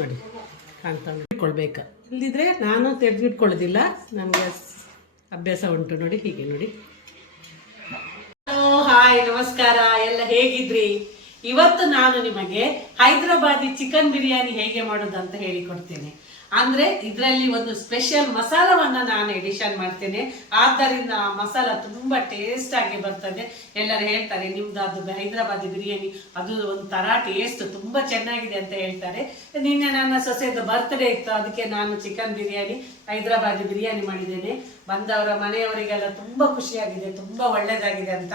ನೋಡಿ, ಕಾಣ್ತಾ ಇಟ್ಕೊಳ್ಬೇಕು ಇಲ್ಲದಿದ್ರೆ ನಾನು ತೆಗೆದಿಟ್ಕೊಳ್ಳೋದಿಲ್ಲ. ನನಗೆ ಅಭ್ಯಾಸ ಉಂಟು ನೋಡಿ, ಹೀಗೆ ನೋಡಿ. ಹಾಯ್ ನಮಸ್ಕಾರ. ಎಲ್ಲ ಹೇಗಿದ್ರಿ? ಇವತ್ತು ನಾನು ನಿಮಗೆ ಹೈದರಾಬಾದಿ ಚಿಕನ್ ಬಿರಿಯಾನಿ ಹೇಗೆ ಮಾಡೋದು ಅಂತ ಹೇಳಿಕೊಡ್ತೇನೆ. ಅಂದ್ರೆ ಇದರಲ್ಲಿ ಒಂದು ಸ್ಪೆಷಲ್ ಮಸಾಲವನ್ನ ನಾನು ಎಡಿಷನ್ ಮಾಡ್ತೇನೆ. ಆದ್ದರಿಂದ ಆ ಮಸಾಲ ತುಂಬಾ ಟೇಸ್ಟ್ ಆಗಿ ಬರ್ತದೆ. ಎಲ್ಲರೂ ಹೇಳ್ತಾರೆ ನಿಮ್ದು ಅದು ಹೈದರಾಬಾದಿ ಬಿರಿಯಾನಿ, ಅದು ಒಂಥರ ಟೇಸ್ಟ್ ತುಂಬಾ ಚೆನ್ನಾಗಿದೆ ಅಂತ ಹೇಳ್ತಾರೆ. ನಿನ್ನೆ ನನ್ನ ಸೊಸೆದು ಬರ್ತ್ಡೇ ಇತ್ತು, ಅದಕ್ಕೆ ನಾನು ಚಿಕನ್ ಬಿರಿಯಾನಿ, ಹೈದರಾಬಾದಿ ಬಿರಿಯಾನಿ ಮಾಡಿದ್ದೇನೆ. ಬಂದವರ ಮನೆಯವರಿಗೆಲ್ಲ ತುಂಬಾ ಖುಷಿಯಾಗಿದೆ, ತುಂಬಾ ಒಳ್ಳೇದಾಗಿದೆ ಅಂತ.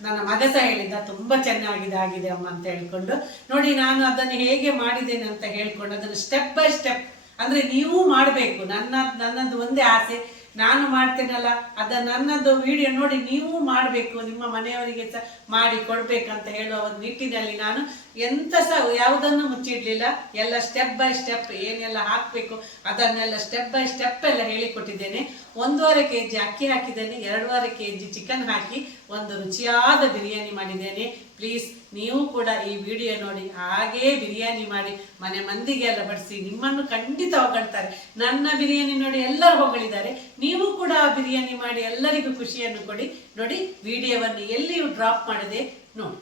ನನ್ನ ಮಗ ಸಹ ಹೇಳಿದ ತುಂಬಾ ಚೆನ್ನಾಗಿದೆ, ಆಗಿದೆ ಅಮ್ಮ ಅಂತ ಹೇಳ್ಕೊಂಡು. ನೋಡಿ, ನಾನು ಅದನ್ನು ಹೇಗೆ ಮಾಡಿದ್ದೇನೆ ಅಂತ ಹೇಳ್ಕೊಂಡು, ಅದನ್ನು ಸ್ಟೆಪ್ ಬೈ ಸ್ಟೆಪ್ ಅಂದ್ರೆ ನೀವು ಮಾಡಬೇಕು. ನನ್ನ, ನನ್ನದು ಒಂದೇ ಆಸೆ. ನಾನು ಮಾಡ್ತೇನಲ್ಲ, ಅದ ನನ್ನದು ವಿಡಿಯೋ ನೋಡಿ ನೀವು ಮಾಡಬೇಕು. ನಿಮ್ಮ ಮನೆಯವರಿಗೆ ಸಹ ಮಾಡಿ ಕೊಡ್ಬೇಕಂತ ಹೇಳುವ ಒಂದು ನಿಟ್ಟಿನಲ್ಲಿ ನಾನು ಎಂತ ಸಹ ಯಾವುದನ್ನು ಮುಚ್ಚಿಡ್ಲಿಲ್ಲ. ಎಲ್ಲ ಸ್ಟೆಪ್ ಬೈ ಸ್ಟೆಪ್ ಏನೆಲ್ಲ ಹಾಕಬೇಕು, ಅದನ್ನೆಲ್ಲ ಸ್ಟೆಪ್ ಬೈ ಸ್ಟೆಪ್ ಎಲ್ಲ ಹೇಳಿಕೊಟ್ಟಿದ್ದೇನೆ. ಒಂದೂವರೆ ಕೆ ಜಿ ಅಕ್ಕಿ ಹಾಕಿದ್ದೇನೆ. ಎರಡೂವರೆ ಕೆ ಜಿ ಚಿಕನ್ ಹಾಕಿ ಒಂದು ರುಚಿಯಾದ ಬಿರಿಯಾನಿ ಮಾಡಿದ್ದೇನೆ. ಪ್ಲೀಸ್ ನೀವು ಕೂಡ ಈ ವಿಡಿಯೋ ನೋಡಿ, ಹಾಗೇ ಬಿರಿಯಾನಿ ಮಾಡಿ ಮನೆ ಮಂದಿಗೆಲ್ಲ ಬಡಿಸಿ, ನಿಮ್ಮನ್ನು ಖಂಡಿತ ಹೊಗಳ್ತಾರೆ ನನ್ನ ಬಿರಿಯಾನಿ ನೋಡಿ ಎಲ್ಲರೂ ಹೊಗಳಿದ್ದಾರೆ. ನೀವು ಕೂಡ ಆ ಬಿರಿಯಾನಿ ಮಾಡಿ ಎಲ್ಲರಿಗೂ ಖುಷಿಯನ್ನು ಕೊಡಿ. ನೋಡಿ ವಿಡಿಯೋವನ್ನು ಎಲ್ಲಿಯೂ ಡ್ರಾಪ್ ಮಾಡದೆ ನೋಡಿ.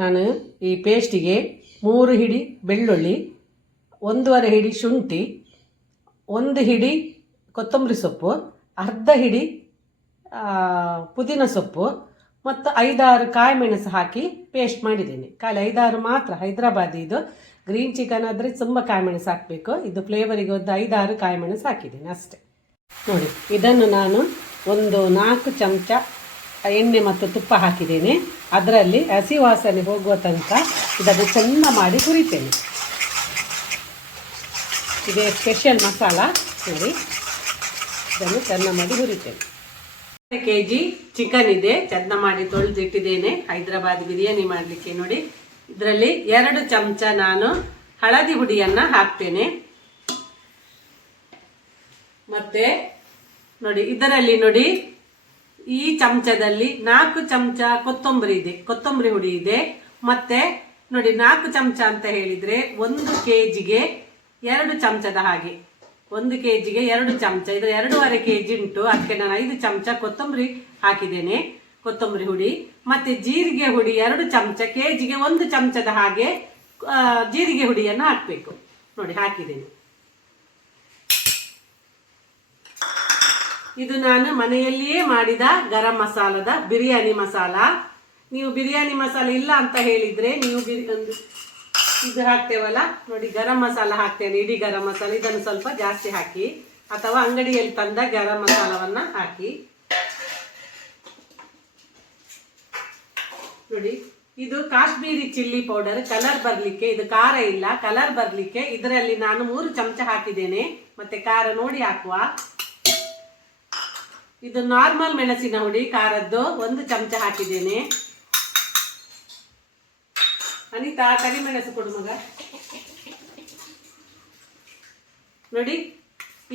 ನಾನು ಈ ಪೇಸ್ಟಿಗೆ ಮೂರು ಹಿಡಿ ಬೆಳ್ಳುಳ್ಳಿ, ಒಂದೂವರೆ ಹಿಡಿ ಶುಂಠಿ, ಒಂದು ಹಿಡಿ ಕೊತ್ತಂಬರಿ ಸೊಪ್ಪು, ಅರ್ಧ ಹಿಡಿ ಪುದೀನ ಸೊಪ್ಪು ಮತ್ತು ಐದಾರು ಕಾಯಿ ಮೆಣಸು ಹಾಕಿ ಪೇಸ್ಟ್ ಮಾಡಿದ್ದೀನಿ. ಖಾಲಿ ಐದಾರು ಮಾತ್ರ, ಹೈದರಾಬಾದಿ ಇದು. ಗ್ರೀನ್ ಚಿಕನ್ ಆದರೆ ತುಂಬ ಕಾಯಿ ಮೆಣಸು ಹಾಕಬೇಕು. ಇದು ಫ್ಲೇವರಿಗೆ ಒಂದು ಐದಾರು ಕಾಯಿ ಮೆಣಸು ಹಾಕಿದ್ದೀನಿ ಅಷ್ಟೇ. ನೋಡಿ, ಇದನ್ನು ನಾನು ಒಂದು ನಾಲ್ಕು ಚಮಚ ಎಣ್ಣೆ ಮತ್ತು ತುಪ್ಪ ಹಾಕಿದ್ದೇನೆ. ಅದರಲ್ಲಿ ಹಸಿ ವಾಸನೆ ಹೋಗುವ ತನಕ ಇದನ್ನು ಚೆಂದ ಮಾಡಿ ಹುರಿತೇನೆ. ಇದೇ ಸ್ಪೆಷಲ್ ಮಸಾಲ, ನೋಡಿ. ಇದನ್ನು ಚೆಂದ ಮಾಡಿ ಹುರಿತೇನೆ. ಕೆ ಜಿ ಚಿಕನ್ ಇದೆ. ಚೆಂದ ಮಾಡಿ ತೊಳೆದಿಟ್ಟಿದ್ದೇನೆ. ಹೈದರಾಬಾದ್ ಬಿರಿಯಾನಿ ಮಾಡಲಿಕ್ಕೆ ನೋಡಿ. ಇದರಲ್ಲಿ ಎರಡು ಚಮಚ ನಾನು ಹಳದಿ ಹುಡಿಯನ್ನ ಹಾಕ್ತೇನೆ. ಮತ್ತೆ ನೋಡಿ, ಇದರಲ್ಲಿ ನೋಡಿ, ಈ ಚಮಚದಲ್ಲಿ ನಾಲ್ಕು ಚಮಚ ಕೊತ್ತಂಬರಿ ಇದೆ. ಕೊತ್ತಂಬರಿ ಹುಡಿ ಇದೆ. ಮತ್ತೆ ನೋಡಿ, ನಾಲ್ಕು ಚಮಚ ಅಂತ ಹೇಳಿದ್ರೆ ಒಂದು ಕೆ ಜಿಗೆ ಎರಡು ಚಮಚದ ಹಾಗೆ. ಒಂದು ಕೆ ಜಿಗೆ ಎರಡು ಚಮಚ. ಇದ್ರ ಎರಡೂವರೆ ಕೆ ಜಿ ಉಂಟು. ಅದಕ್ಕೆ ನಾನು ಐದು ಚಮಚ ಕೊತ್ತಂಬರಿ ಹಾಕಿದ್ದೇನೆ. ಕೊತ್ತಂಬರಿ ಹುಡಿ. ಮತ್ತೆ ಜೀರಿಗೆ ಹುಡಿ ಎರಡು ಚಮಚ. ಕೆ ಜಿಗೆ ಒಂದು ಚಮಚದ ಹಾಗೆ ಜೀರಿಗೆ ಹುಡಿಯನ್ನು ಹಾಕಬೇಕು. ನೋಡಿ, ಹಾಕಿದ್ದೇನೆ. ಇದು ನಾನು ಮನೆಯಲ್ಲಿಯೇ ಮಾಡಿದ ಗರಂ ಮಸಾಲದ ಬಿರಿಯಾನಿ ಮಸಾಲ. ನೀವು ಬಿರಿಯಾನಿ ಮಸಾಲ ಇಲ್ಲ ಅಂತ ಹೇಳಿದ್ರೆ ನೀವು ಬಿರಿ ಇದು ಹಾಕ್ತೇವಲ್ಲ? ನೋಡಿ, ಗರಂ ಮಸಾಲ ಹಾಕ್ತೇನೆ. ಇಡೀ ಗರಂ ಮಸಾಲ. ಇದನ್ನು ಸ್ವಲ್ಪ ಜಾಸ್ತಿ ಹಾಕಿ, ಅಥವಾ ಅಂಗಡಿಯಲ್ಲಿ ತಂದ ಗರಂ ಮಸಾಲವನ್ನ ಹಾಕಿ. ನೋಡಿ, ಇದು ಕಾಶ್ಮೀರಿ ಚಿಲ್ಲಿ ಪೌಡರ್. ಕಲರ್ ಬರ್ಲಿಕ್ಕೆ, ಇದು ಖಾರ ಇಲ್ಲ. ಕಲರ್ ಬರ್ಲಿಕ್ಕೆ ಇದರಲ್ಲಿ ನಾನು ಮೂರು ಚಮಚ ಹಾಕಿದ್ದೇನೆ. ಮತ್ತೆ ಖಾರ ನೋಡಿ ಹಾಕುವ. ಇದು ನಾರ್ಮಲ್ ಮೆಣಸಿನ ಹುಡಿ, ಖಾರದ್ದು ಒಂದು ಚಮಚ ಹಾಕಿದ್ದೇನೆ. ಕರಿಮೆಣಸು ಕೊಡು ಮಗ. ನೋಡಿ,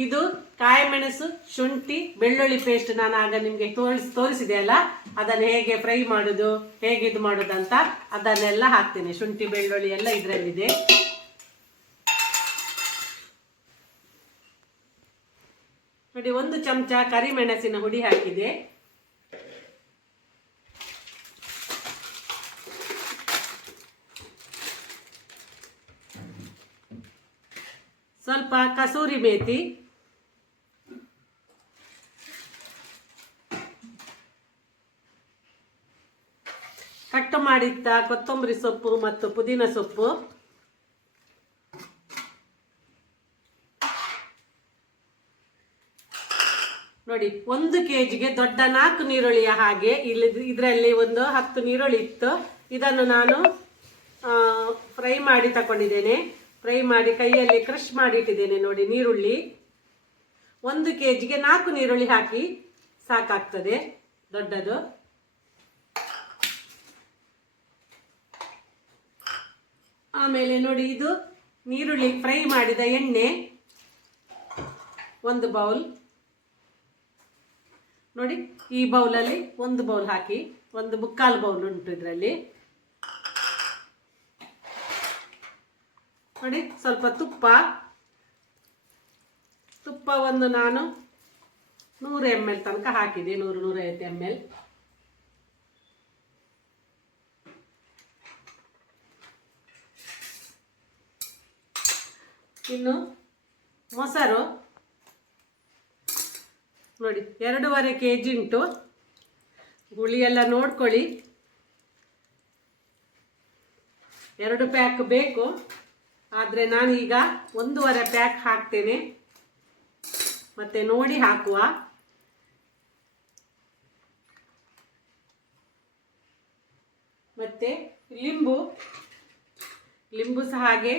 ಇದು ಕಾಯಿ ಮೆಣಸು ಶುಂಠಿ, ಬೆಳ್ಳುಳ್ಳಿ ಪೇಸ್ಟ್ ನಾನು ಆಗ ನಿಮಗೆ ತೋರಿಸಿ, ತೋರಿಸಿದೆ ಅಲ್ಲ? ಅದನ್ನು ಹೇಗೆ ಫ್ರೈ ಮಾಡೋದು, ಹೇಗೆ ಇದು ಮಾಡೋದು ಅಂತ ಅದನ್ನೆಲ್ಲ ಹಾಕ್ತೇನೆ. ಶುಂಠಿ, ಬೆಳ್ಳುಳ್ಳಿ ಎಲ್ಲ ಇದರಲ್ಲಿದೆ. ನೋಡಿ, ಒಂದು ಚಮಚ ಕರಿಮೆಣಸಿನ ಹುಡಿ ಹಾಕಿದೆ. ಸ್ವಲ್ಪ ಕಸೂರಿ ಮೇತಿ. ಕಟ್ಟು ಮಾಡಿದ್ದ ಕೊತ್ತಂಬರಿ ಸೊಪ್ಪು ಮತ್ತು ಪುದೀನ ಸೊಪ್ಪು. ನೋಡಿ, ಒಂದು ಕೆಜಿಗೆ ದೊಡ್ಡ ನಾಲ್ಕು ನೀರುಳ್ಳಿಯ ಹಾಗೆ ಇಲ್ಲಿ ಇದರಲ್ಲಿ ಒಂದು ಹತ್ತು ನೀರುಳ್ಳಿ ಇತ್ತು. ಇದನ್ನು ನಾನು ಫ್ರೈ ಮಾಡಿ ತಕೊಂಡಿದ್ದೇನೆ. ಫ್ರೈ ಮಾಡಿ ಕೈಯಲ್ಲಿ ಕ್ರಷ್ ಮಾಡಿ ಇಟ್ಟಿದ್ದೇನೆ ನೋಡಿ, ನೀರುಳ್ಳಿ. ಒಂದು ಕೆ ಜಿಗೆ ನಾಲ್ಕು ನೀರುಳ್ಳಿ ಹಾಕಿ ಸಾಕಾಗ್ತದೆ, ದೊಡ್ಡದು. ಆಮೇಲೆ ನೋಡಿ, ಇದು ನೀರುಳ್ಳಿ ಫ್ರೈ ಮಾಡಿದ ಎಣ್ಣೆ, ಒಂದು ಬೌಲ್. ನೋಡಿ, ಈ ಬೌಲಲ್ಲಿ ಒಂದು ಬೌಲ್ ಹಾಕಿ, ಒಂದು ಮುಕ್ಕಾಲು ಬೌಲ್ ಉಂಟು ಇದರಲ್ಲಿ. ನೋಡಿ, ಸ್ವಲ್ಪ ತುಪ್ಪ. ತುಪ್ಪ ಒಂದು ನಾನು ನೂರು ಎಂ ಎಲ್ ತನಕ ಹಾಕಿದೆ, ನೂರು, ನೂರೈವತ್ತು ಎಂ ಎಲ್ ಇನ್ನು ಮೊಸರು. ನೋಡಿ, ಎರಡೂವರೆ ಕೆ ಜಿ ಉಂಟು ಎಲ್ಲ ನೋಡ್ಕೊಳ್ಳಿ. ಎರಡು ಪ್ಯಾಕ್ ಬೇಕು. ಆದರೆ ನಾನೀಗ ಒಂದೂವರೆ ಪ್ಯಾಕ್ ಹಾಕ್ತೇನೆ. ಮತ್ತೆ ನೋಡಿ ಹಾಕುವ. ಮತ್ತೆ ಲಿಂಬು. ಲಿಂಬು ಸಹ ಹಾಗೆ.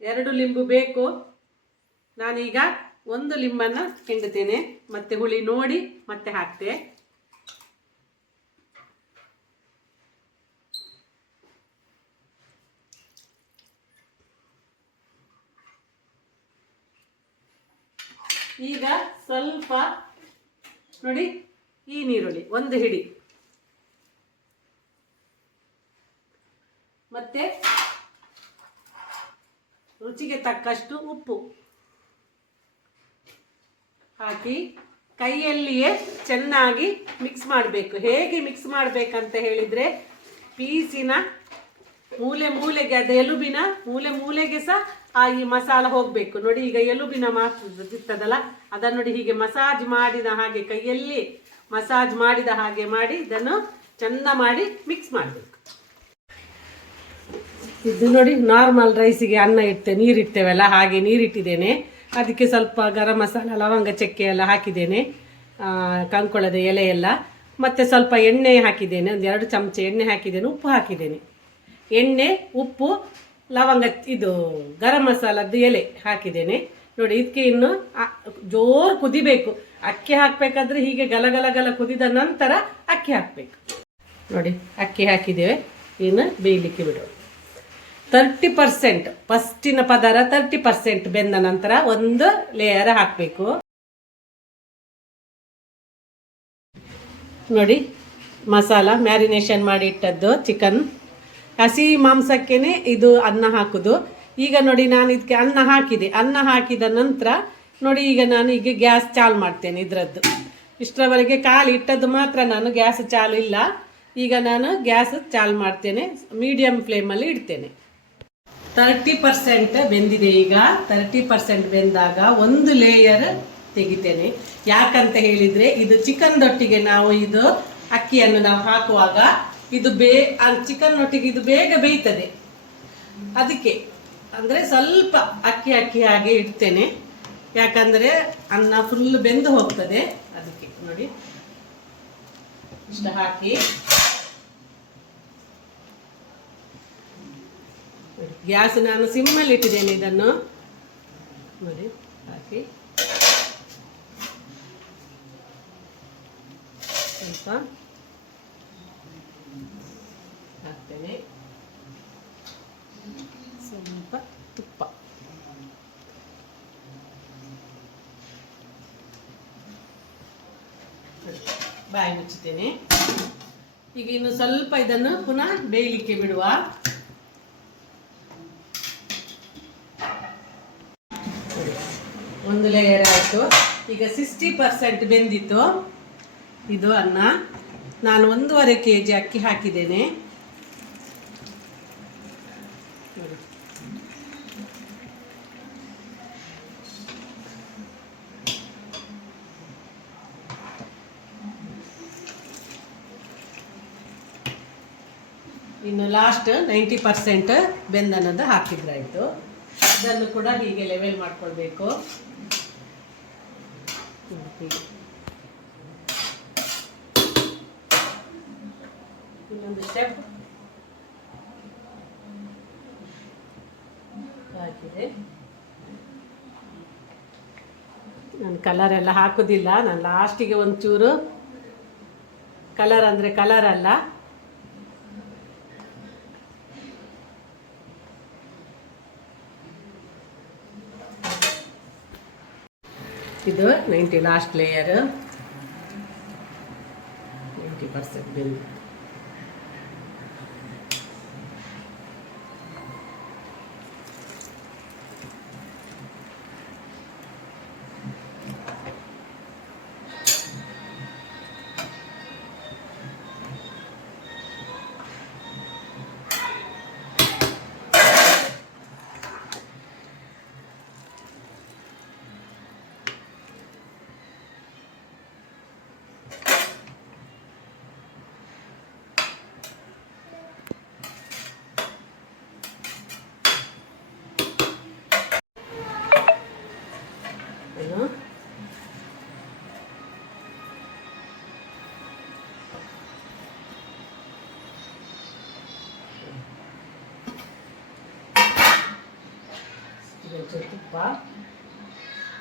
ಎರಡು ಲಿಂಬು ಬೇಕು. ನಾನೀಗ ಒಂದು ಲಿಂಬನ್ನು ಹಿಂಡುತ್ತೇನೆ ಮತ್ತೆ ಹುಳಿ ನೋಡಿ ಮತ್ತೆ ಹಾಕ್ತೆ. ಈಗ ಸ್ವಲ್ಪ ನೋಡಿ ಈ ನೀರುಳ್ಳಿ, ಒಂದು ಹಿಡಿ. ಮತ್ತೆ ರುಚಿಗೆ ತಕ್ಕಷ್ಟು ಉಪ್ಪು ಹಾಕಿ ಕೈಯಲ್ಲಿಯೇ ಚೆನ್ನಾಗಿ ಮಿಕ್ಸ್ ಮಾಡಬೇಕು. ಹೇಗೆ ಮಿಕ್ಸ್ ಮಾಡಬೇಕಂತ ಹೇಳಿದರೆ ಪೀಸಿನ ಮೂಲೆ ಮೂಲೆಗೆ, ಅದು ಎಲುಬಿನ ಮೂಲೆ ಮೂಲೆಗೆ ಸಹ ಆ ಈ ಮಸಾಲ ಹೋಗಬೇಕು. ನೋಡಿ ಈಗ ಎಲುಬಿನ ಮಾಸ್ ಸಿಗ್ತದಲ್ಲ ಅದನ್ನು ನೋಡಿ ಹೀಗೆ ಮಸಾಜ್ ಮಾಡಿದ ಹಾಗೆ, ಕೈಯಲ್ಲಿ ಮಸಾಜ್ ಮಾಡಿದ ಹಾಗೆ ಮಾಡಿ, ಇದನ್ನು ಚೆಂದ ಮಾಡಿ ಮಿಕ್ಸ್ ಮಾಡಬೇಕು. ಇದು ನೋಡಿ ನಾರ್ಮಲ್ ರೈಸಿಗೆ ಅನ್ನ ಇಟ್ಟೆ ನೀರಿಡ್ತೇವಲ್ಲ ಹಾಗೆ ನೀರಿಟ್ಟಿದ್ದೇನೆ ಅದಕ್ಕೆ ಸ್ವಲ್ಪ ಗರಂ ಮಸಾಲ, ಲವಂಗ ಚಕ್ಕೆ ಎಲ್ಲ ಹಾಕಿದ್ದೇನೆ. ಕಂಕುಳದ ಎಲೆ ಎಲ್ಲ. ಮತ್ತು ಸ್ವಲ್ಪ ಎಣ್ಣೆ ಹಾಕಿದ್ದೇನೆ, ಒಂದು ಎರಡು ಚಮಚ ಎಣ್ಣೆ ಹಾಕಿದ್ದೇನೆ, ಉಪ್ಪು ಹಾಕಿದ್ದೇನೆ. ಎಣ್ಣೆ, ಉಪ್ಪು ಲವಂಗ, ಇದು ಗರಂ ಮಸಾಲದ್ದು ಎಲೆ ಹಾಕಿದ್ದೇನೆ. ನೋಡಿ, ಇದಕ್ಕೆ ಇನ್ನು ಜೋರು ಕುದಿಬೇಕು. ಅಕ್ಕಿ ಹಾಕಬೇಕಾದ್ರೆ ಹೀಗೆ ಗಲಗಲ ಗಲ ಗಲ ಕುದಿದ ನಂತರ ಅಕ್ಕಿ ಹಾಕಬೇಕು. ನೋಡಿ, ಅಕ್ಕಿ ಹಾಕಿದ್ದೇವೆ. ಇನ್ನು ಬೇಯಲಿಕ್ಕೆ ಬಿಡು. ತರ್ಟಿ ಪರ್ಸೆಂಟ್, ಫಸ್ಟಿನ ಪದಾರ ತರ್ಟಿ ಪರ್ಸೆಂಟ್ ಬೆಂದ ನಂತರ ಒಂದು ಲೇಯರ್ ಹಾಕಬೇಕು. ನೋಡಿ, ಮಸಾಲ ಮ್ಯಾರಿನೇಷನ್ ಮಾಡಿ ಇಟ್ಟದ್ದು ಚಿಕನ್ ಹಸಿ ಮಾಂಸಕ್ಕೇನೆ ಇದು ಅನ್ನ ಹಾಕುದು. ಈಗ ನೋಡಿ ನಾನು ಇದಕ್ಕೆ ಅನ್ನ ಹಾಕಿದೆ. ಅನ್ನ ಹಾಕಿದ ನಂತರ ನೋಡಿ ಈಗ ನಾನು ಈಗ ಗ್ಯಾಸ್ ಚಾಲು ಮಾಡ್ತೇನೆ ಇದರದ್ದು. ಇಷ್ಟರವರೆಗೆ ಕಾಲು ಇಟ್ಟದ್ದು ಮಾತ್ರ ನಾನು ಗ್ಯಾಸ್ ಚಾಲು ಇಲ್ಲ. ಈಗ ನಾನು ಗ್ಯಾಸ್ ಚಾಲು ಮಾಡ್ತೇನೆ. ಮೀಡಿಯಂ ಫ್ಲೇಮಲ್ಲಿ ಇಡ್ತೇನೆ. ತರ್ಟಿ ಪರ್ಸೆಂಟ್ ಬೆಂದಿದೆ ಈಗ. ತರ್ಟಿ ಪರ್ಸೆಂಟ್ ಬೆಂದಾಗ ಒಂದು ಲೇಯರ್ ತೆಗಿತೇನೆ. ಯಾಕಂತ ಹೇಳಿದ್ರೆ ಇದು ಚಿಕನ್ದೊಟ್ಟಿಗೆ ನಾವು ಇದು ಅಕ್ಕಿಯನ್ನು ನಾವು ಹಾಕುವಾಗ ಇದು ಬೇ ಚಿಕನ್ ಒಟ್ಟಿಗೆ ಇದು ಬೇಗ ಬೇಯ್ತದೆ. ಅದಕ್ಕೆ, ಅಂದರೆ ಸ್ವಲ್ಪ ಅಕ್ಕಿ ಅಕ್ಕಿ ಹಾಗೆ ಇಡ್ತೇನೆ. ಯಾಕಂದರೆ ಅನ್ನ ಫುಲ್ ಬೆಂದು ಹೋಗ್ತದೆ. ಅದಕ್ಕೆ ನೋಡಿ. ಇಷ್ಟ ಹಾಕಿ. ಗ್ಯಾಸ್ ನಾನು ಸಿಮ್ಮಲ್ಲಿ ಇಟ್ಟಿದ್ದೇನೆ ಇದನ್ನು. ನೋಡಿ, ಹಾಕಿ. ಸ್ವಲ್ಪ. ಹಾಕ್ತೇನೆ ಸ್ವಲ್ಪ ತುಪ್ಪ. ಬಾಯಿ ಮುಚ್ಚುತ್ತೇನೆ. ಈಗ ಇನ್ನು ಸ್ವಲ್ಪ ಇದನ್ನು ಪುನಃ ಬೇಯಲಿಕ್ಕೆ ಬಿಡುವ. ಒಂದು ಲೇಯರ್ ಆಯಿತು. ಈಗ ಸಿಕ್ಸ್ಟಿ ಪರ್ಸೆಂಟ್ ಬೆಂದಿತ್ತು. ಇದು ಅನ್ನ. ನಾನು ಒಂದೂವರೆ ಕೆ ಜಿ ಅಕ್ಕಿ ಹಾಕಿದ್ದೇನೆ. ಇನ್ನು ಲಾಸ್ಟ್ ನೈಂಟಿ ಪರ್ಸೆಂಟ್ ಬೆಂದನದ ಹಾಕಿದ್ರಾಯ್ತು. ಇದನ್ನು ಕೂಡ ಹೀಗೆ ಲೆವೆಲ್ ಮಾಡ್ಕೊಳ್ಬೇಕು. ಇನ್ನೊಂದು ಸ್ಟೆಪ್ ಹಾಕಿದೆ ನಾನು ಕಲರ್ ಎಲ್ಲ ಹಾಕೋದಿಲ್ಲ. ನಾನು ಲಾಸ್ಟಿಗೆ ಒಂಚೂರು ಕಲರ್ ಅಂದರೆ ಕಲರ್ ಅಲ್ಲ. ಇದು ninety last layer ninety percent ಬೆಂದು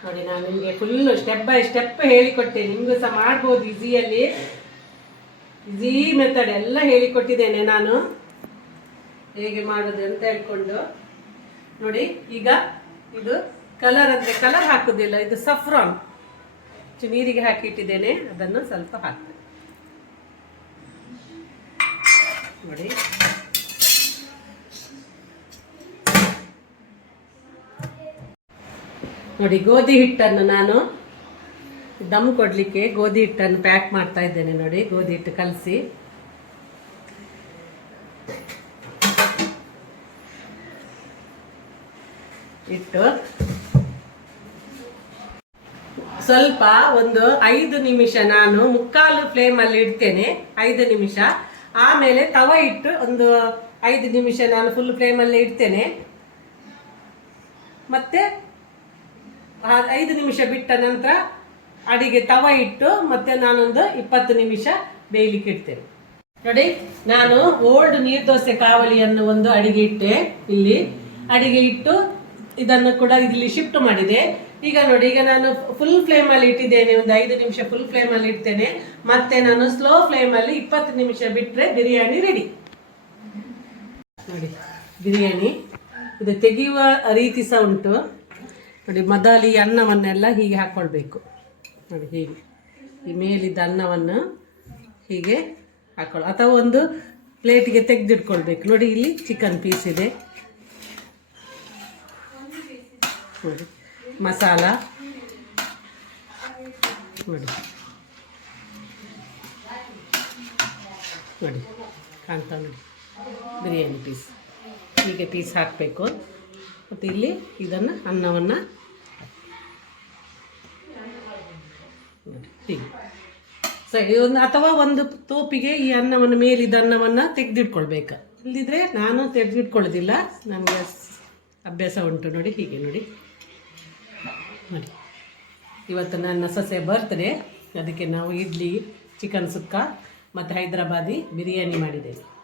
ನೋಡಿ, ನಾನು ನಿಮಗೆ ಫುಲ್ಲು ಸ್ಟೆಪ್ ಬೈ ಸ್ಟೆಪ್ ಹೇಳಿಕೊಟ್ಟೆ. ನಿಮಗೂ ಸಹ ಮಾಡ್ಬೋದು ಈಸಿಯಲ್ಲಿ ಈಸಿ ಮೆಥಡ್ ಎಲ್ಲ ಹೇಳಿಕೊಟ್ಟಿದ್ದೇನೆ ನಾನು. ಹೇಗೆ ಮಾಡೋದು ಅಂತ ಹೇಳ್ಕೊಂಡು. ನೋಡಿ, ಈಗ ಇದು ಕಲರ್ ಅಂದರೆ ಕಲರ್ ಹಾಕೋದಿಲ್ಲ, ಇದು ಸಫ್ರಾನ್ ನೀರಿಗೆ ಹಾಕಿಟ್ಟಿದ್ದೇನೆ ಅದನ್ನು ಸ್ವಲ್ಪ ಹಾಕ್ತೇನೆ. ನೋಡಿ. ನೋಡಿ, ಗೋಧಿ ಹಿಟ್ಟನ್ನು ನಾನು ದಮ್ ಕೊಡಲಿಕ್ಕೆ ಗೋಧಿ ಹಿಟ್ಟನ್ನು ಪ್ಯಾಕ್ ಮಾಡ್ತಾ ಇದ್ದೇನೆ ನೋಡಿ, ಗೋಧಿ ಹಿಟ್ಟು ಕಲಸಿ. ಇಟ್ಟು ಸ್ವಲ್ಪ ಒಂದು ಐದು ನಿಮಿಷ ನಾನು ಮುಕ್ಕಾಲು ಫ್ಲೇಮಲ್ಲಿ ಇಡ್ತೇನೆ, ಐದು ನಿಮಿಷ. ಆಮೇಲೆ ತವ ಇಟ್ಟು ಒಂದು ಐದು ನಿಮಿಷ ನಾನು ಫುಲ್ ಫ್ಲೇಮಲ್ಲಿ ಇಡ್ತೇನೆ. ಮತ್ತೆ ಐದು ನಿಮಿಷ ಬಿಟ್ಟ ನಂತರ ಅಡಿಗೆ ತವ ಇಟ್ಟು ಮತ್ತೆ ನಾನೊಂದು ಇಪ್ಪತ್ತು ನಿಮಿಷ ಬೇಯಲಿಕ್ಕೆ ಇಡ್ತೇನೆ. ನೋಡಿ, ನಾನು ಓಲ್ಡ್ ನೀರ್ ದೋಸೆ ಕಾವಲಿಯನ್ನು ಒಂದು ಅಡಿಗೆ ಇಟ್ಟೆ ಇಲ್ಲಿ. ಅಡಿಗೆ ಇಟ್ಟು ಇದನ್ನು ಕೂಡ ಇಲ್ಲಿ ಶಿಫ್ಟ್ ಮಾಡಿದೆ. ಈಗ ನೋಡಿ, ಈಗ ನಾನು ಫುಲ್ ಫ್ಲೇಮ್ ಅಲ್ಲಿ ಇಟ್ಟಿದ್ದೇನೆ, ಒಂದು ಐದು ನಿಮಿಷ ಫುಲ್ ಫ್ಲೇಮ್ ಅಲ್ಲಿ ಇಡ್ತೇನೆ. ಮತ್ತೆ ನಾನು ಸ್ಲೋ ಫ್ಲೇಮ್ ಅಲ್ಲಿ ಇಪ್ಪತ್ತು ನಿಮಿಷ ಬಿಟ್ರೆ ಬಿರಿಯಾನಿ ರೆಡಿ ನೋಡಿ, ಬಿರಿಯಾನಿ. ಇದು ತೆಗೆಯುವ ರೀತಿ ಸಹ ಉಂಟು. ನೋಡಿ, ಮೊದಲು ಈ ಅನ್ನವನ್ನೆಲ್ಲ ಹೀಗೆ ಹಾಕ್ಕೊಳ್ಬೇಕು ನೋಡಿ, ಹೀಗೆ. ಈ ಮೇಲಿದ್ದ ಅನ್ನವನ್ನು ಹೀಗೆ ಹಾಕೊಳ್ಳಿ ಅಥವಾ ಒಂದು ಪ್ಲೇಟಿಗೆ ತೆಗೆದಿಟ್ಕೊಳ್ಬೇಕು. ನೋಡಿ, ಇಲ್ಲಿ ಚಿಕನ್ ಪೀಸ್ ಇದೆ. ನೋಡಿ, ಮಸಾಲ. ನೋಡಿ. ನೋಡಿ, ಕಾಣ್ತಾ ನೋಡಿ. ಬಿರಿಯಾನಿ ಪೀಸ್. ಹೀಗೆ ಪೀಸ್ ಹಾಕಬೇಕು. ಮತ್ತು ಇಲ್ಲಿ ಇದನ್ನು ಅನ್ನವನ್ನು ಹೀಗೆ ಸರಿ ಒಂದು ಅಥವಾ ಒಂದು ತೋಪಿಗೆ ಈ ಅನ್ನವನ್ನು ಮೇಲಿದ್ದ ಅನ್ನವನ್ನು ತೆಗೆದಿಟ್ಕೊಳ್ಬೇಕು. ಇಲ್ಲದಿದ್ರೆ ನಾನು ತೆಗೆದಿಟ್ಕೊಳ್ಳೋದಿಲ್ಲ. ನನಗೆ ಅಭ್ಯಾಸ ಉಂಟು ನೋಡಿ, ಹೀಗೆ ನೋಡಿ. ನೋಡಿ. ಇವತ್ತು ನನ್ನ ಸಸ್ಯ ಬರ್ತ್ಡೇ ಅದಕ್ಕೆ ನಾವು ಇಡ್ಲಿ ಚಿಕನ್ ಸುಕ್ಕ, ಮತ್ತು ಹೈದರಾಬಾದಿ ಬಿರಿಯಾನಿ ಮಾಡಿದ್ದೇವೆ.